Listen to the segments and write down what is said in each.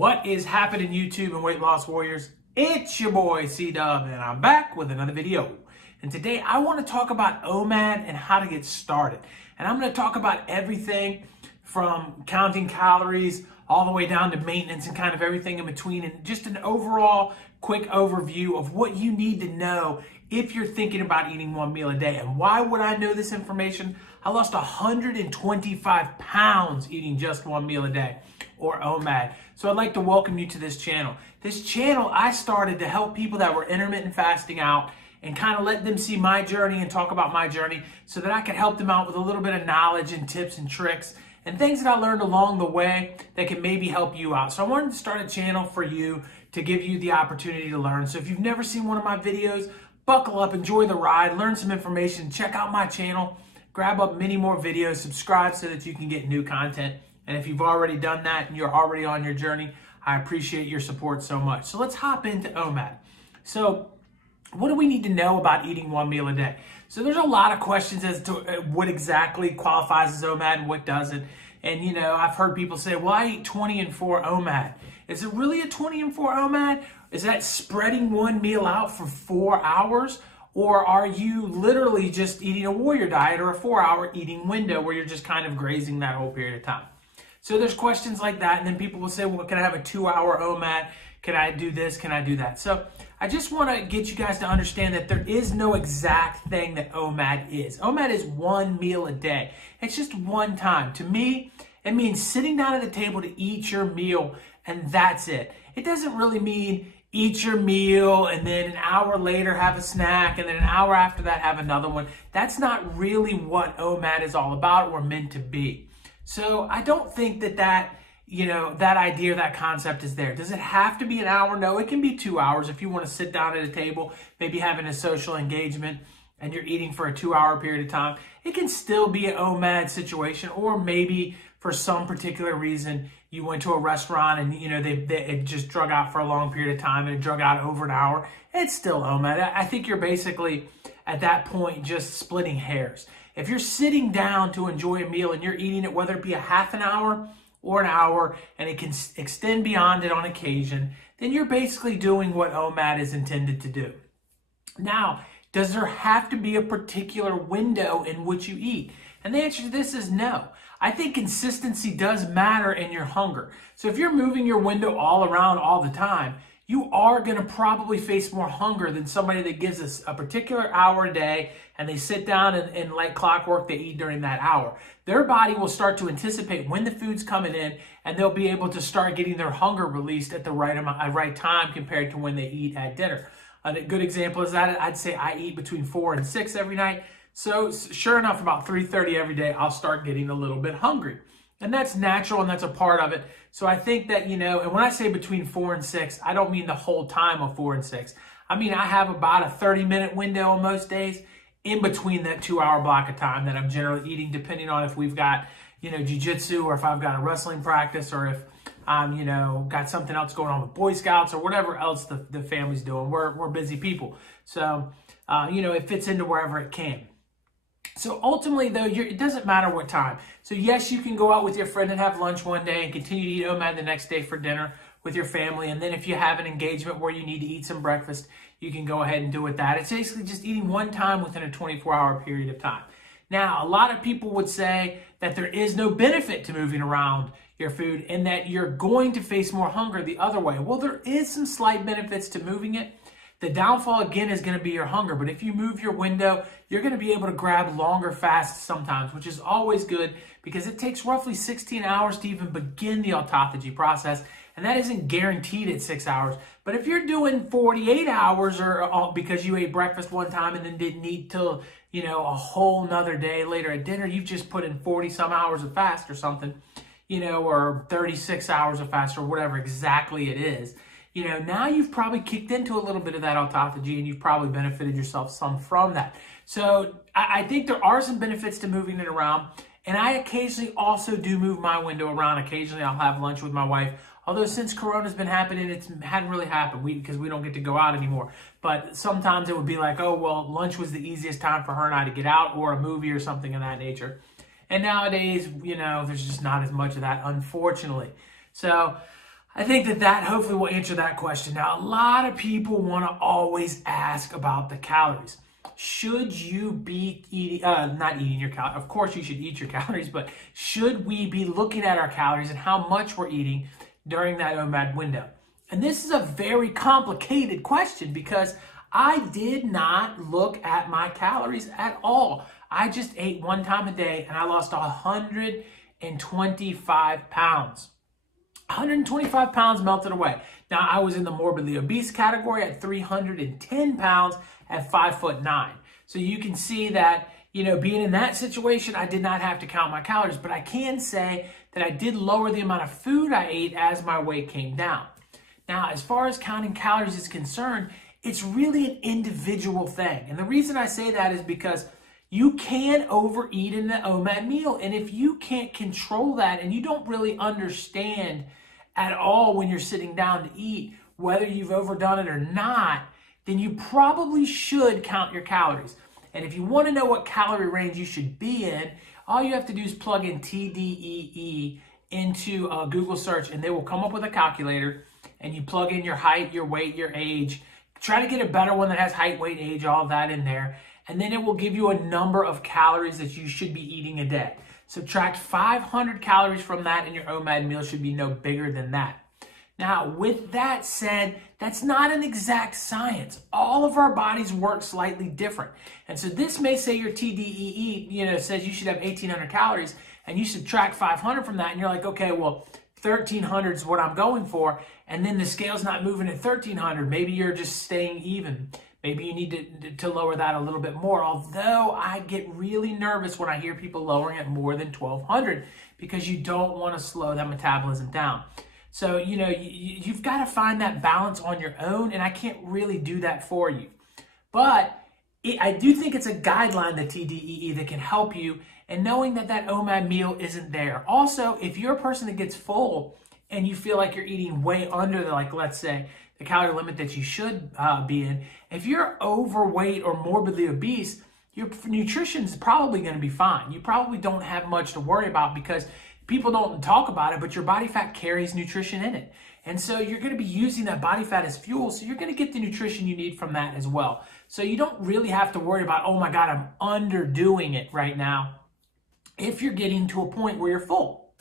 What is happening, YouTube and weight loss warriors? It's your boy C-Dub, and I'm back with another video. And today I want to talk about OMAD and how to get started. And I'm going to talk about everything from counting calories all the way down to maintenance and kind of everything in between, and just an overall quick overview of what you need to know if you're thinking about eating one meal a day. And why would I know this information? I lost 125 pounds eating just one meal a day, or OMAD. So I'd like to welcome you to this channel. This channel I started to help people that were intermittent fasting out and kind of let them see my journey and talk about my journey so that I could help them out with a little bit of knowledge and tips and tricks and things that I learned along the way that can maybe help you out. So I wanted to start a channel for you to give you the opportunity to learn. So if you've never seen one of my videos, buckle up, enjoy the ride, learn some information, check out my channel, grab up many more videos, subscribe so that you can get new content. And if you've already done that and you're already on your journey, I appreciate your support so much. So let's hop into OMAD. So what do we need to know about eating one meal a day? So there's a lot of questions as to what exactly qualifies as OMAD and what doesn't. And you know, I've heard people say, well, I eat 20 and 4 OMAD. Is it really a 20 and 4 OMAD? Is that spreading one meal out for 4 hours? Or are you literally just eating a warrior diet or a 4-hour eating window where you're just kind of grazing that whole period of time? So there's questions like that, and then people will say, well, can I have a 2-hour OMAD? Can I do this? Can I do that? So I just want to get you guys to understand that there is no exact thing that OMAD is. OMAD is one meal a day. It's just one time. To me, it means sitting down at the table to eat your meal, and that's it. It doesn't really mean eat your meal and then an hour later have a snack and then an hour after that have another one. That's not really what OMAD is all about or meant to be. So I don't think that idea, that concept is there. Does it have to be an hour? No, it can be 2 hours if you want to sit down at a table, maybe having a social engagement and you're eating for a 2-hour period of time. It can still be an OMAD situation, or maybe for some particular reason you went to a restaurant and it just drug out for a long period of time and it drug out over an hour. It's still OMAD. I think you're basically at that point just splitting hairs. If you're sitting down to enjoy a meal and you're eating it, whether it be a half an hour or an hour, and it can extend beyond it on occasion, then you're basically doing what OMAD is intended to do. Now, does there have to be a particular window in which you eat? And the answer to this is no. I think consistency does matter in your hunger. So if you're moving your window all around all the time, you are going to probably face more hunger than somebody that gives us a particular hour a day and they sit down and like clockwork, they eat during that hour. Their body will start to anticipate when the food's coming in, and they'll be able to start getting their hunger released at the right time compared to when they eat at dinner. A good example is that I'd say I eat between 4 and 6 every night. So sure enough, about 3:30 every day, I'll start getting a little bit hungry. And that's natural, and that's a part of it. So I think that, and when I say between 4 and 6, I don't mean the whole time of 4 and 6. I mean, I have about a 30-minute window on most days in between that 2-hour block of time that I'm generally eating, depending on if we've got, jiu-jitsu, or if I've got a wrestling practice, or if I'm, got something else going on with Boy Scouts or whatever else the family's doing. We're busy people. So, it fits into wherever it can. So ultimately, though, it doesn't matter what time. So yes, you can go out with your friend and have lunch one day and continue to eat OMAD the next day for dinner with your family. And then if you have an engagement where you need to eat some breakfast, you can go ahead and do it that. It's basically just eating one time within a 24-hour period of time. Now, a lot of people would say that there is no benefit to moving around your food and that you're going to face more hunger the other way. Well, there is some slight benefits to moving it. The downfall, again, is going to be your hunger. But if you move your window, you're going to be able to grab longer fasts sometimes, which is always good because it takes roughly 16 hours to even begin the autophagy process. And that isn't guaranteed at 6 hours. But if you're doing 48 hours or because you ate breakfast one time and then didn't eat till, a whole nother day later at dinner, you've just put in 40-some hours of fast or something, or 36 hours of fast or whatever exactly it is. Now you've probably kicked into a little bit of that autophagy and you've probably benefited yourself some from that. So I think there are some benefits to moving it around. And I occasionally also do move my window around. Occasionally I'll have lunch with my wife. Although since Corona's been happening, it hadn't really happened because we don't get to go out anymore. But sometimes it would be like, oh, well, lunch was the easiest time for her and I to get out, or a movie or something of that nature. And nowadays, there's just not as much of that, unfortunately. So I think that hopefully will answer that question. Now, a lot of people want to always ask about the calories. Should you be eating, not eating your calories? Of course you should eat your calories, but should we be looking at our calories and how much we're eating during that OMAD window? And this is a very complicated question because I did not look at my calories at all. I just ate one time a day and I lost 125 pounds. 125 pounds melted away. Now, I was in the morbidly obese category at 310 pounds at 5'9". So you can see that, being in that situation, I did not have to count my calories, but I can say that I did lower the amount of food I ate as my weight came down. Now, as far as counting calories is concerned, it's really an individual thing. And the reason I say that is because you can overeat in the OMAD meal. And if you can't control that and you don't really understand at all when you're sitting down to eat, whether you've overdone it or not, then you probably should count your calories. And if you want to know what calorie range you should be in, all you have to do is plug in TDEE into a Google search and they will come up with a calculator, and you plug in your height, your weight, your age. Try to get a better one that has height, weight, age, all of that in there. And then it will give you a number of calories that you should be eating a day. Subtract 500 calories from that and your OMAD meal should be no bigger than that. Now, with that said, that's not an exact science. All of our bodies work slightly different. And so this may say your TDEE, says you should have 1,800 calories, and you subtract 500 from that, and you're like, okay, well, 1,300 is what I'm going for, and then the scale's not moving at 1,300. Maybe you're just staying even. Maybe you need to lower that a little bit more, although I get really nervous when I hear people lowering it more than 1,200 because you don't want to slow that metabolism down. So, you've got to find that balance on your own, and I can't really do that for you. But I do think it's a guideline, the TDEE, that can help you, and knowing that OMAD meal isn't there. Also, if you're a person that gets full and you feel like you're eating way under let's say, the calorie limit that you should be in, if you're overweight or morbidly obese, your nutrition is probably going to be fine. You probably don't have much to worry about because people don't talk about it, but your body fat carries nutrition in it. And so you're going to be using that body fat as fuel, so you're going to get the nutrition you need from that as well. So you don't really have to worry about, oh my God, I'm underdoing it right now, if you're getting to a point where you're full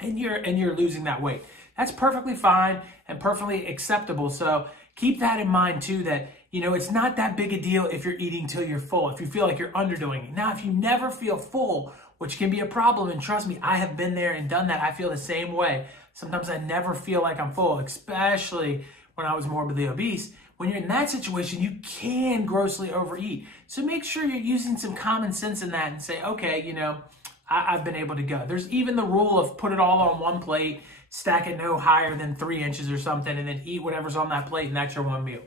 and you're losing that weight. That's perfectly fine and perfectly acceptable. So keep that in mind too, that, it's not that big a deal if you're eating till you're full, if you feel like you're underdoing it. Now, if you never feel full, which can be a problem, and trust me, I have been there and done that. I feel the same way. Sometimes I never feel like I'm full, especially when I was morbidly obese. When you're in that situation, you can grossly overeat. So make sure you're using some common sense in that and say, okay, I've been able to go. There's even the rule of put it all on one plate, stack it no higher than 3 inches or something, and then eat whatever's on that plate, and that's your one meal.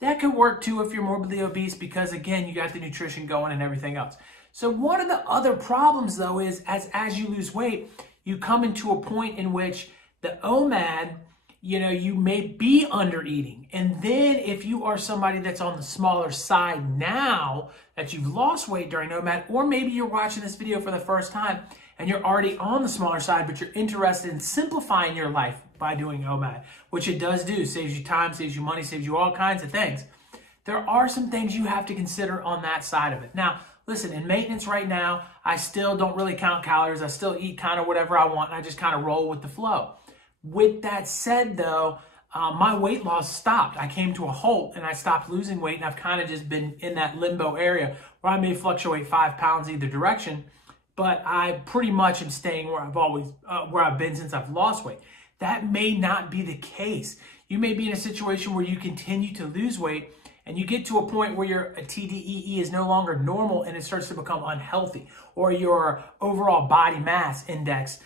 That could work too if you're morbidly obese because, again, you got the nutrition going and everything else. So one of the other problems, though, is as you lose weight, you come into a point in which the OMAD, you may be under eating. And then if you are somebody that's on the smaller side now that you've lost weight during OMAD, or maybe you're watching this video for the first time and you're already on the smaller side, but you're interested in simplifying your life by doing OMAD, which it does do, saves you time, saves you money, saves you all kinds of things. There are some things you have to consider on that side of it. Now, listen, in maintenance right now, I still don't really count calories. I still eat kind of whatever I want, and I just kind of roll with the flow. With that said, though, my weight loss stopped. I came to a halt, and I stopped losing weight, and I've kind of just been in that limbo area where I may fluctuate 5 pounds either direction, but I pretty much am staying where I've been since I've lost weight. That may not be the case. You may be in a situation where you continue to lose weight, and you get to a point where your TDEE is no longer normal and it starts to become unhealthy, or your overall body mass index,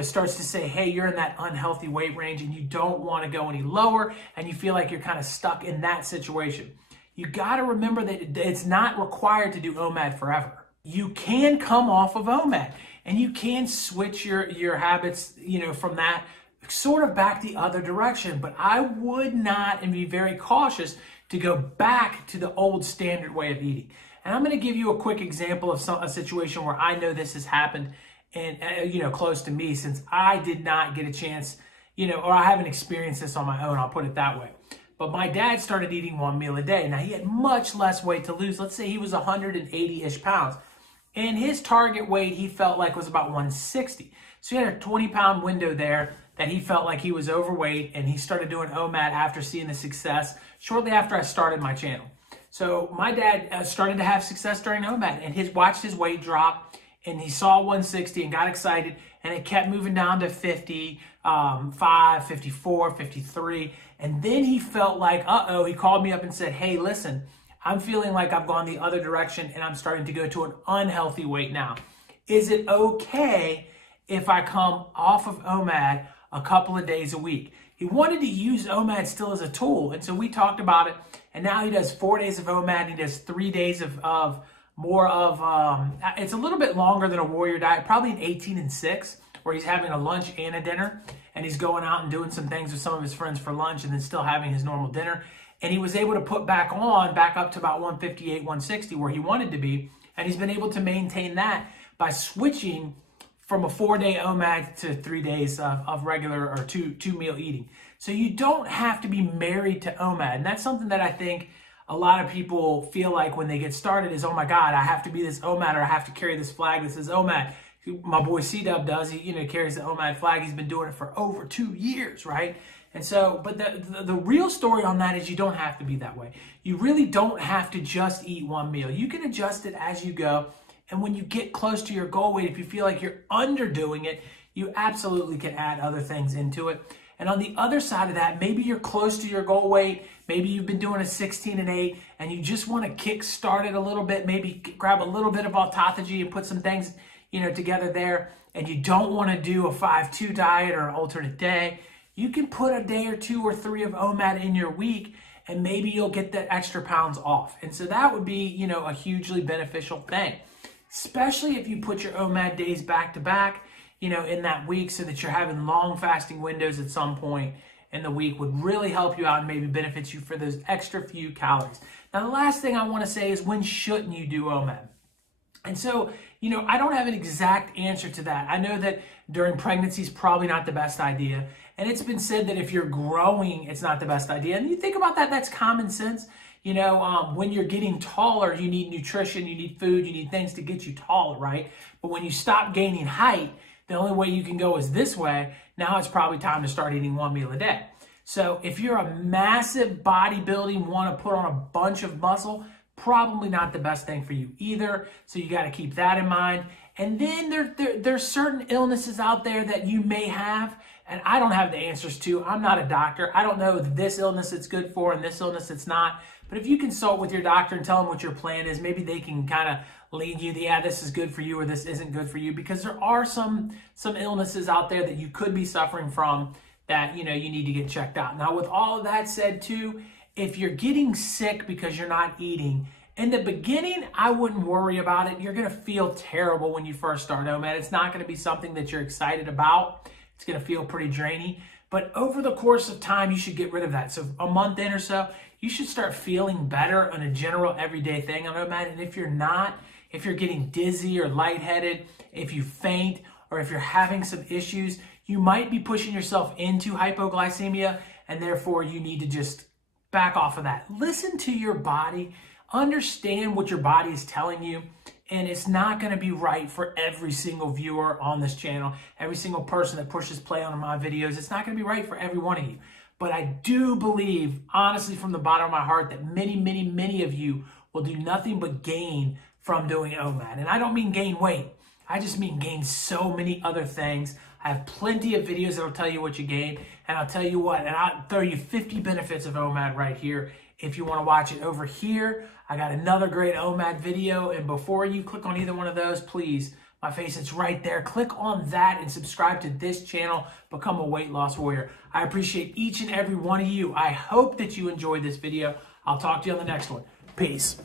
starts to say, hey, you're in that unhealthy weight range and you don't want to go any lower, and you feel like you're kind of stuck in that situation. You got to remember that it's not required to do OMAD forever. You can come off of OMAD and you can switch your habits, from that sort of back the other direction, but I would not, and be very cautious to go back to the old standard way of eating. And I'm going to give you a quick example of a situation where I know this has happened and, close to me, since I did not get a chance, or I haven't experienced this on my own, I'll put it that way. But my dad started eating 1 meal a day. Now, he had much less weight to lose. Let's say he was 180-ish pounds. And his target weight, he felt like, was about 160. So he had a 20-pound window there that he felt like he was overweight, and he started doing OMAD after seeing the success shortly after I started my channel. So my dad started to have success during OMAD, and watched his weight drop, and he saw 160 and got excited, and it kept moving down to 50, 54, 53, and then he felt like, uh-oh, he called me up and said, hey, listen, I'm feeling like I've gone the other direction, and I'm starting to go to an unhealthy weight now. Is it okay if I come off of OMAD a couple of days a week? He wanted to use OMAD still as a tool, and so we talked about it, and now he does 4 days of OMAD, he does 3 days of more of, it's a little bit longer than a warrior diet, probably an 18 and 6, where he's having a lunch and a dinner, and he's going out and doing some things with some of his friends for lunch and then still having his normal dinner. And he was able to put back up to about 158, 160 where he wanted to be, and he's been able to maintain that by switching from a 4-day OMAD to 3 days of regular or two meal eating. So you don't have to be married to OMAD. And that's something that I think a lot of people feel like when they get started is, oh my God, I have to be this OMAD, or I have to carry this flag that says OMAD. My boy C-Dub does, he carries the OMAD flag. He's been doing it for over 2 years, right? And so, but the real story on that is you don't have to be that way. You really don't have to just eat 1 meal. You can adjust it as you go. And when you get close to your goal weight, if you feel like you're underdoing it, you absolutely can add other things into it. And on the other side of that, maybe you're close to your goal weight. Maybe you've been doing a 16 and 8 and you just want to kick start it a little bit. Maybe grab a little bit of autophagy and put some things, together there. And you don't want to do a 5-2 diet or an alternate day. You can put a day or 2 or 3 of OMAD in your week, and maybe you'll get that extra pounds off. And so that would be, a hugely beneficial thing, especially if you put your OMAD days back to back, in that week, so that you're having long fasting windows at some point in the week. Would really help you out and maybe benefits you for those extra few calories. Now, the last thing I want to say is, when shouldn't you do OMAD? And so, I don't have an exact answer to that. I know that during pregnancy is probably not the best idea. And it's been said that if you're growing, it's not the best idea. And you think about that, that's common sense. When you're getting taller, you need nutrition, you need food, you need things to get you taller, right? But when you stop gaining height, the only way you can go is this way. Now it's probably time to start eating 1 meal a day. So if you're a massive bodybuilding, want to put on a bunch of muscle, probably not the best thing for you either. So you got to keep that in mind. And then there's certain illnesses out there that you may have, and I don't have the answers to. I'm not a doctor. I don't know this illness it's good for and this illness it's not. But if you consult with your doctor and tell them what your plan is, maybe they can kind of lead you, yeah, this is good for you or this isn't good for you, because there are some illnesses out there that you could be suffering from that, you need to get checked out. Now, with all of that said too, if you're getting sick because you're not eating, in the beginning, I wouldn't worry about it. You're going to feel terrible when you first start OMAD. It's not going to be something that you're excited about. It's going to feel pretty draining. But over the course of time, you should get rid of that. So a month in or so, you should start feeling better on a general everyday thing on OMAD. And if you're not, if you're getting dizzy or lightheaded, if you faint, or if you're having some issues, you might be pushing yourself into hypoglycemia, and therefore you need to just back off of that. Listen to your body. Understand what your body is telling you, and it's not going to be right for every single viewer on this channel, every single person that pushes play on my videos. It's not going to be right for every one of you. But I do believe, honestly, from the bottom of my heart, that many, many, many of you will do nothing but gain from doing OMAD. And I don't mean gain weight. I just mean gain so many other things. I have plenty of videos that will tell you what you gain. And I'll tell you what, and I'll throw you 50 benefits of OMAD right here if you want to watch it. Over here, I got another great OMAD video. And before you click on either one of those, please, my face, it's right there. Click on that and subscribe to this channel. Become a weight loss warrior. I appreciate each and every one of you. I hope that you enjoyed this video. I'll talk to you on the next one. Peace.